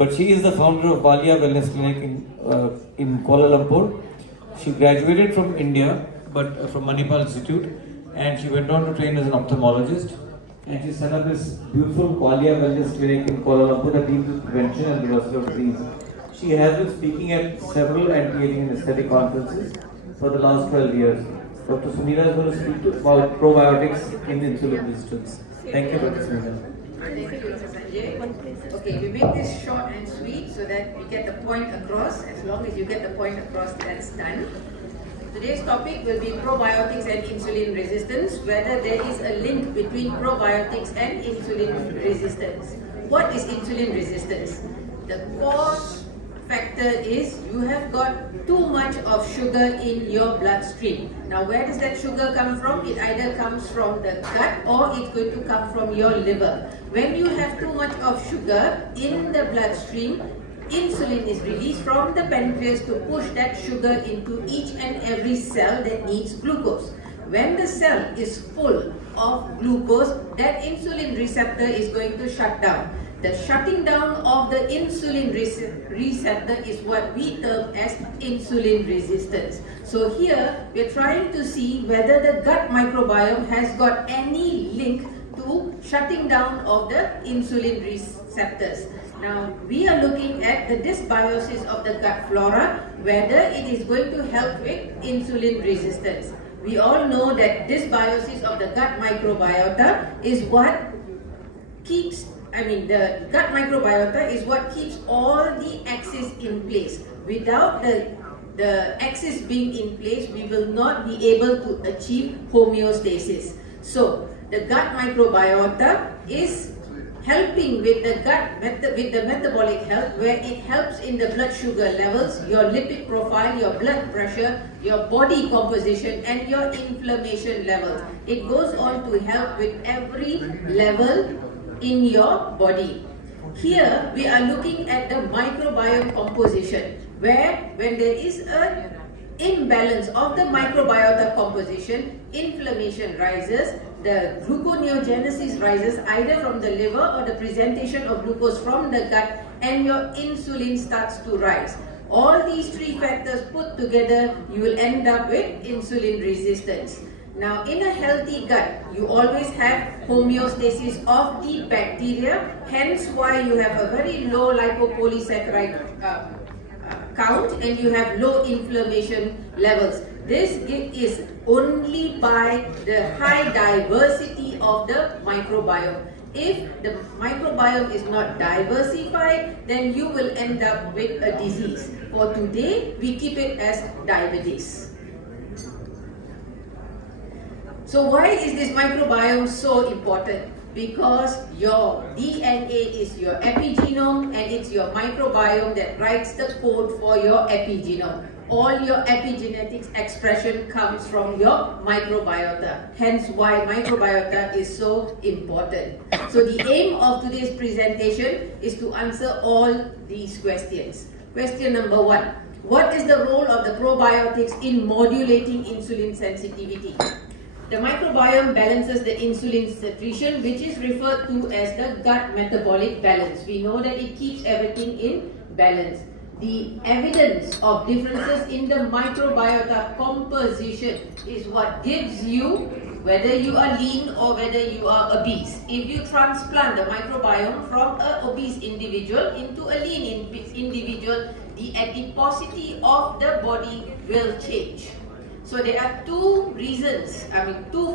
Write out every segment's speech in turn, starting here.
but she is the founder of Valia Wellness Clinic in Kuala Lumpur. She graduated from India, but from Manipal Institute, and she went on to train as an ophthalmologist. And she set up this beautiful Valia Wellness Clinic in Kuala Lumpur that deals with prevention and reversal of disease. She has been speaking at several anti-aging and aesthetic conferences for the last 12 years. Dr. Sunita is going to speak about probiotics in insulin resistance. Thank you, Dr. Sunita. Thank you, Mr. Sanjay. Okay, we make this short and sweet so that we get the point across. As long as you get the point across, that's done. Today's topic will be probiotics and insulin resistance, whether there is a link between probiotics and insulin resistance. What is insulin resistance? The core factor is you have got too much of sugar in your bloodstream. Now, where does that sugar come from? It either comes from the gut or it's going to come from your liver. When you have too much of sugar in the bloodstream, insulin is released from the pancreas to push that sugar into each and every cell that needs glucose. When the cell is full of glucose, that insulin receptor is going to shut down. The shutting down of the insulin receptor is what we term as insulin resistance. So here we are trying to see whether the gut microbiome has got any link to shutting down of the insulin receptors. Now we are looking at the dysbiosis of the gut flora, whether it is going to help with insulin resistance. We all know that dysbiosis of the gut microbiota is what keeps the gut microbiota is what keeps all the axis in place. Without the axis being in place, we will not be able to achieve homeostasis. So the gut microbiota is helping with the metabolic health, where it helps in the blood sugar levels, your lipid profile, your blood pressure, your body composition, and your inflammation levels. It goes on to help with every level in your body. Here we are looking at the microbiome composition, where when there is an imbalance of the microbiota composition, inflammation rises, the gluconeogenesis rises either from the liver or the presentation of glucose from the gut, and your insulin starts to rise. All these three factors put together, you will end up with insulin resistance. Now, in a healthy gut, you always have homeostasis of the bacteria, hence why you have a very low lipopolysaccharide count and you have low inflammation levels. This is only by the high diversity of the microbiome. If the microbiome is not diversified, then you will end up with a disease. For today, we keep it as diabetes. So why is this microbiome so important? Because your DNA is your epigenome and it's your microbiome that writes the code for your epigenome. All your epigenetics expression comes from your microbiota. Hence why microbiota is so important. So the aim of today's presentation is to answer all these questions. Question number 1. What is the role of the probiotics in modulating insulin sensitivity? The microbiome balances the insulin secretion, which is referred to as the gut metabolic balance. We know that it keeps everything in balance. The evidence of differences in the microbiota composition is what gives you whether you are lean or whether you are obese. If you transplant the microbiome from an obese individual into a lean individual, the adiposity of the body will change. So there are two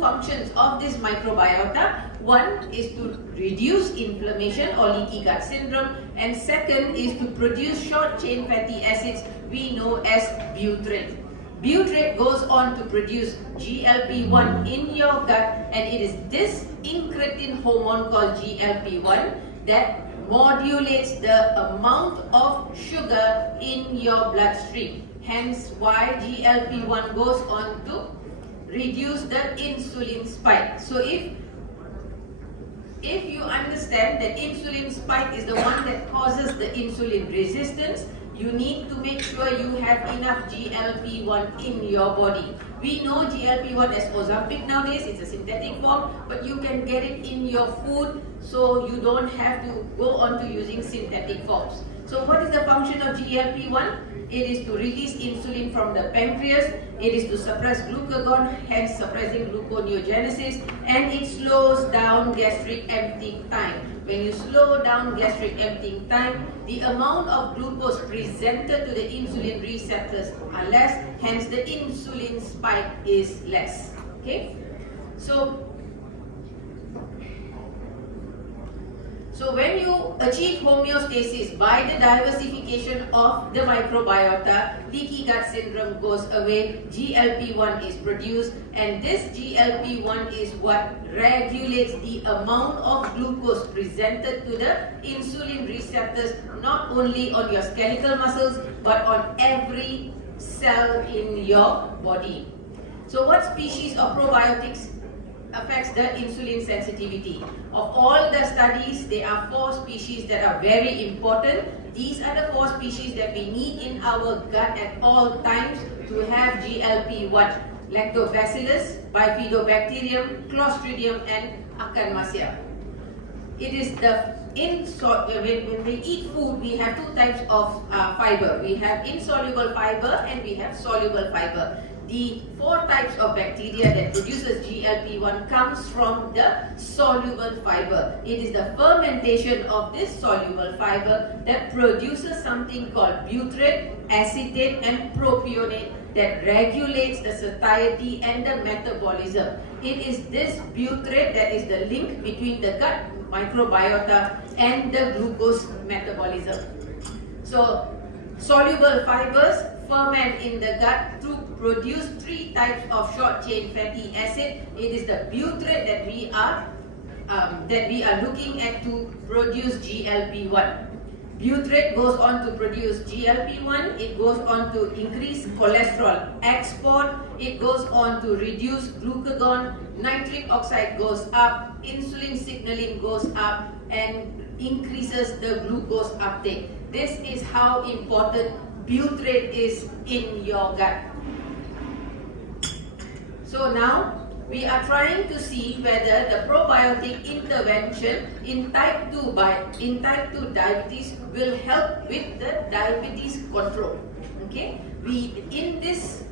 functions of this microbiota. One is to reduce inflammation or leaky gut syndrome, and second is to produce short chain fatty acids we know as butyrate. Butyrate goes on to produce GLP-1 in your gut, and it is this incretin hormone called GLP-1 that modulates the amount of sugar in your bloodstream. Hence why GLP-1 goes on to reduce the insulin spike. So if you understand that insulin spike is the one that causes the insulin resistance, you need to make sure you have enough GLP-1 in your body. We know GLP-1 as Ozempic nowadays, it's a synthetic form, but you can get it in your food so you don't have to go on to using synthetic forms. So what is the function of GLP-1? It is to release insulin from the pancreas, it is to suppress glucagon, hence suppressing gluconeogenesis, and it slows down gastric emptying time. When you slow down gastric emptying time, the amount of glucose presented to the insulin receptors are less, hence the insulin spike is less. Okay? So when you achieve homeostasis by the diversification of the microbiota, leaky gut syndrome goes away, GLP-1 is produced, and this GLP-1 is what regulates the amount of glucose presented to the insulin receptors, not only on your skeletal muscles, but on every cell in your body. So what species of probiotics affects the insulin sensitivity? Of all the studies, there are 4 species that are very important. These are the 4 species that we need in our gut at all times to have GLP-1. Lactobacillus, Bifidobacterium, Clostridium, and Akkermansia. It is the when we eat food, we have 2 types of fiber. We have insoluble fiber and we have soluble fiber. The 4 types of bacteria that produces GLP-1 comes from the soluble fiber. It is the fermentation of this soluble fiber that produces something called butyrate, acetate, and propionate that regulates the satiety and the metabolism. It is this butyrate that is the link between the gut microbiota and the glucose metabolism. So, soluble fibers ferment in the gut to produce 3 types of short-chain fatty acid. It is the butyrate that we are looking at to produce GLP-1. Butyrate goes on to produce GLP-1. It goes on to increase cholesterol export. It goes on to reduce glucagon. Nitric oxide goes up. Insulin signaling goes up and increases the glucose uptake. This is how important butyrate is in your gut. So now we are trying to see whether the probiotic intervention in type 2 diabetes will help with the diabetes control. Okay, in this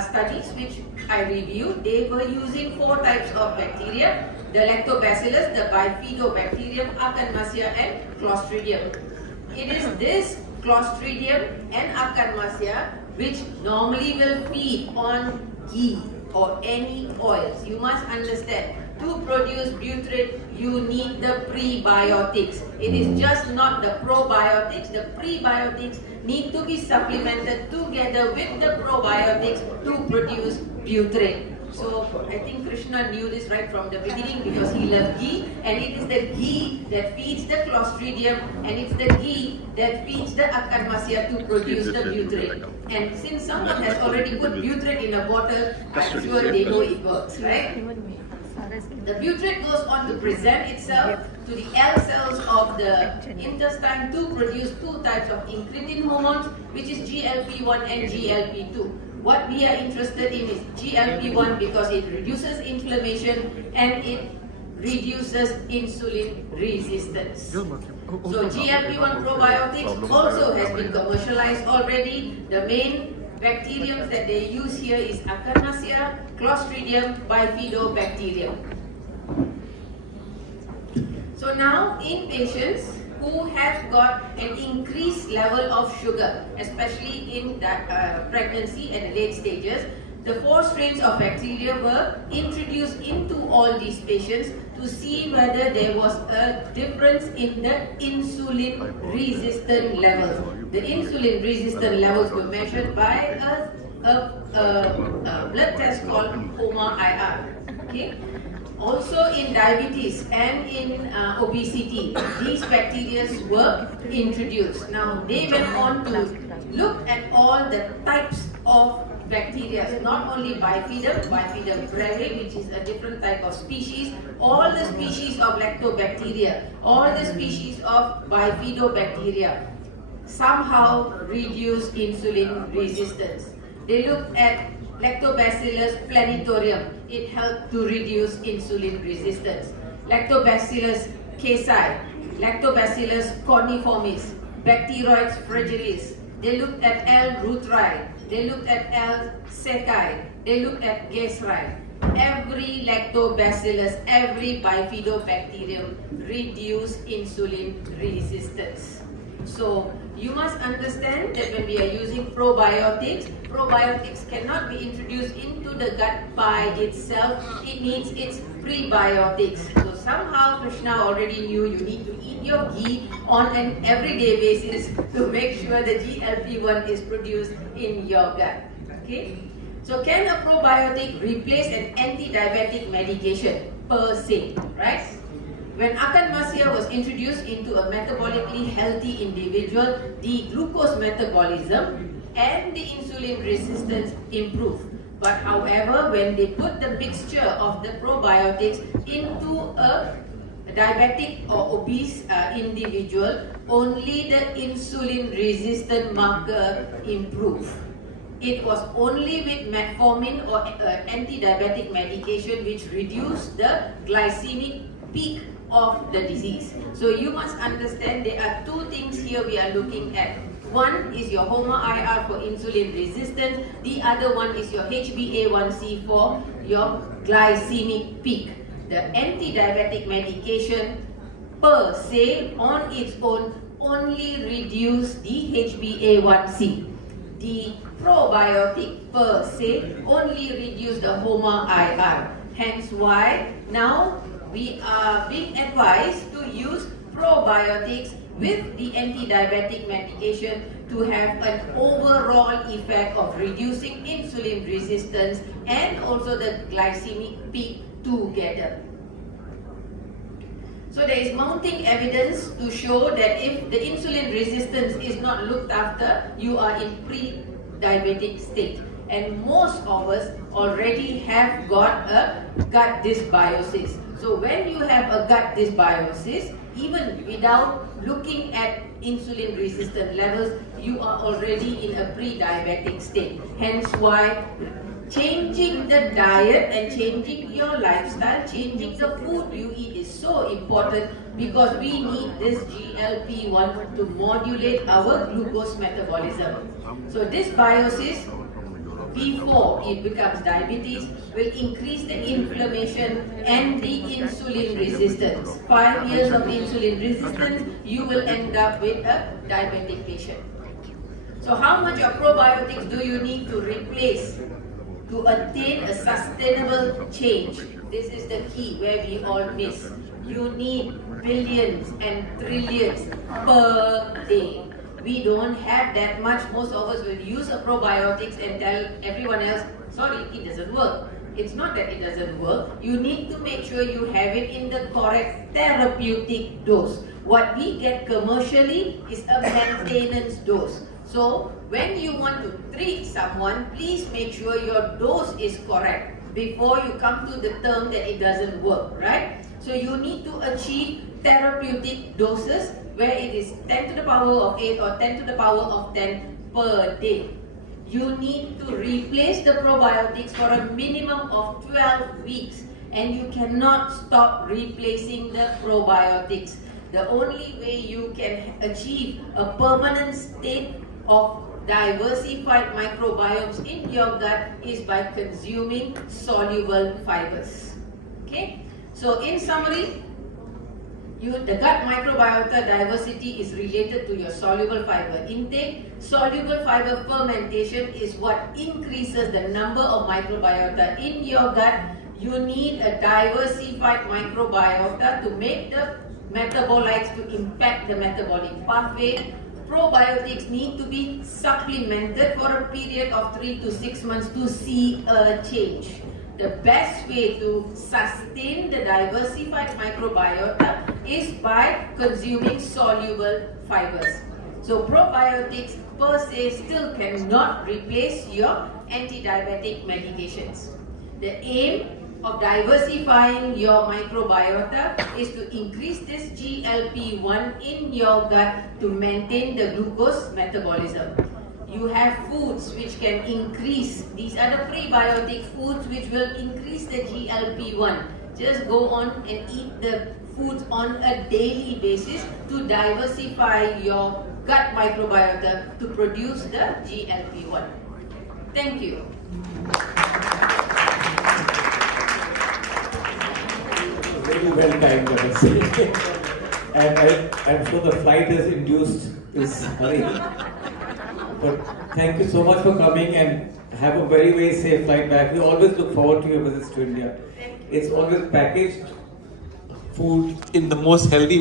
studies which I reviewed, they were using 4 types of bacteria: the Lactobacillus, the Bifidobacterium, Akkermansia, and Clostridium. It is this Clostridium and Akkermansia which normally will feed on ghee or any oils. You must understand, to produce butyrate, you need the prebiotics. It is just not the probiotics. The prebiotics need to be supplemented together with the probiotics to produce butyrate. So I think Krishna knew this right from the beginning because he loved ghee, and it is the ghee that feeds the Clostridium, and it's the ghee that feeds the Akkermansia to produce the butyrate. And since someone has already put butyrate in a bottle, I'm sure they know it works, right? The butyrate goes on to present itself to the L cells of the intestine to produce 2 types of incretin hormones, which is GLP-1 and GLP-2. What we are interested in is GLP-1 because it reduces inflammation and it reduces insulin resistance. So GLP-1 probiotics also has been commercialized already. The main bacterium that they use here is Akkermansia, Clostridium, Bifidobacterium. So now in patients who have got an increased level of sugar, especially in pregnancy and late stages, the 4 strains of bacteria were introduced into all these patients to see whether there was a difference in the insulin resistant levels. The insulin resistant levels were measured by a blood test called HOMA-IR. Okay? Also in diabetes and in obesity, these bacteria were introduced. Now they went on to look at all the types of bacteria, not only Bifidobacterium, which is a different type of species, all the species of Lactobacteria, all the species of Bifidobacteria somehow reduce insulin resistance. They looked at Lactobacillus planitorium. It helped to reduce insulin resistance. Lactobacillus KSI, Lactobacillus corniformis, Bacteroides fragilis. They looked at L. reuteri. They looked at L. secchi. They looked at Gasseri. Every lactobacillus, every bifidobacterium reduce insulin resistance. So you must understand that when we are using probiotics, probiotics cannot be introduced into the gut by itself. It needs its prebiotics. So somehow Krishna already knew you need to eat your ghee on an everyday basis to make sure the GLP-1 is produced in your gut. Okay? So can a probiotic replace an anti-diabetic medication per se, right? When Akkermansia was introduced into a metabolically healthy individual, the glucose metabolism and the insulin resistance improved. But however, when they put the mixture of the probiotics into a diabetic or obese individual, only the insulin resistant marker improved. It was only with metformin or anti-diabetic medication which reduced the glycemic peak of the disease. So you must understand there are two things here we are looking at. One is your HOMA-IR for insulin resistance. The other one is your HbA1c for your glycemic peak. The anti-diabetic medication per se on its own only reduce the HbA1c. The probiotic per se only reduce the HOMA-IR. Hence why now we are being advised to use probiotics with the anti-diabetic medication to have an overall effect of reducing insulin resistance and also the glycemic peak together. So there is mounting evidence to show that if the insulin resistance is not looked after, you are in pre-diabetic state. And most of us already have got a gut dysbiosis. So when you have a gut dysbiosis, even without looking at insulin resistant levels, you are already in a pre-diabetic state. Hence why changing the diet and changing your lifestyle, changing the food you eat is so important because we need this GLP-1 to modulate our glucose metabolism. So this dysbiosis, before it becomes diabetes, will increase the inflammation and the insulin resistance. 5 years of insulin resistance, you will end up with a diabetic patient. So how much of probiotics do you need to replace to attain a sustainable change? This is the key where we all miss. You need billions and trillions per day. We don't have that much. Most of us will use a probiotics and tell everyone else, sorry, it doesn't work. It's not that it doesn't work. You need to make sure you have it in the correct therapeutic dose. What we get commercially is a maintenance dose. So when you want to treat someone, please make sure your dose is correct before you come to the term that it doesn't work, right? So you need to achieve therapeutic doses where it is 10 to the power of 8 or 10 to the power of 10 per day. You need to replace the probiotics for a minimum of 12 weeks and you cannot stop replacing the probiotics. The only way you can achieve a permanent state of diversified microbiomes in your gut is by consuming soluble fibers. Okay? So in summary, the gut microbiota diversity is related to your soluble fiber intake. Soluble fiber fermentation is what increases the number of microbiota in your gut. You need a diversified microbiota to make the metabolites to impact the metabolic pathway. Probiotics need to be supplemented for a period of 3 to 6 months to see a change. The best way to sustain the diversified microbiota is by consuming soluble fibers. So probiotics per se still cannot replace your anti-diabetic medications. The aim of diversifying your microbiota is to increase this GLP-1 in your gut to maintain the glucose metabolism. You have foods which can increase, these are the prebiotic foods which will increase the GLP-1. Just go on and eat the foods on a daily basis to diversify your gut microbiota to produce the GLP-1. Thank you. Very well timed, I must say. And I'm sure the flight has induced this hurry. But thank you so much for coming and have a very, very safe flight back. We always look forward to your visits to India. It's always packaged food in the most healthy way.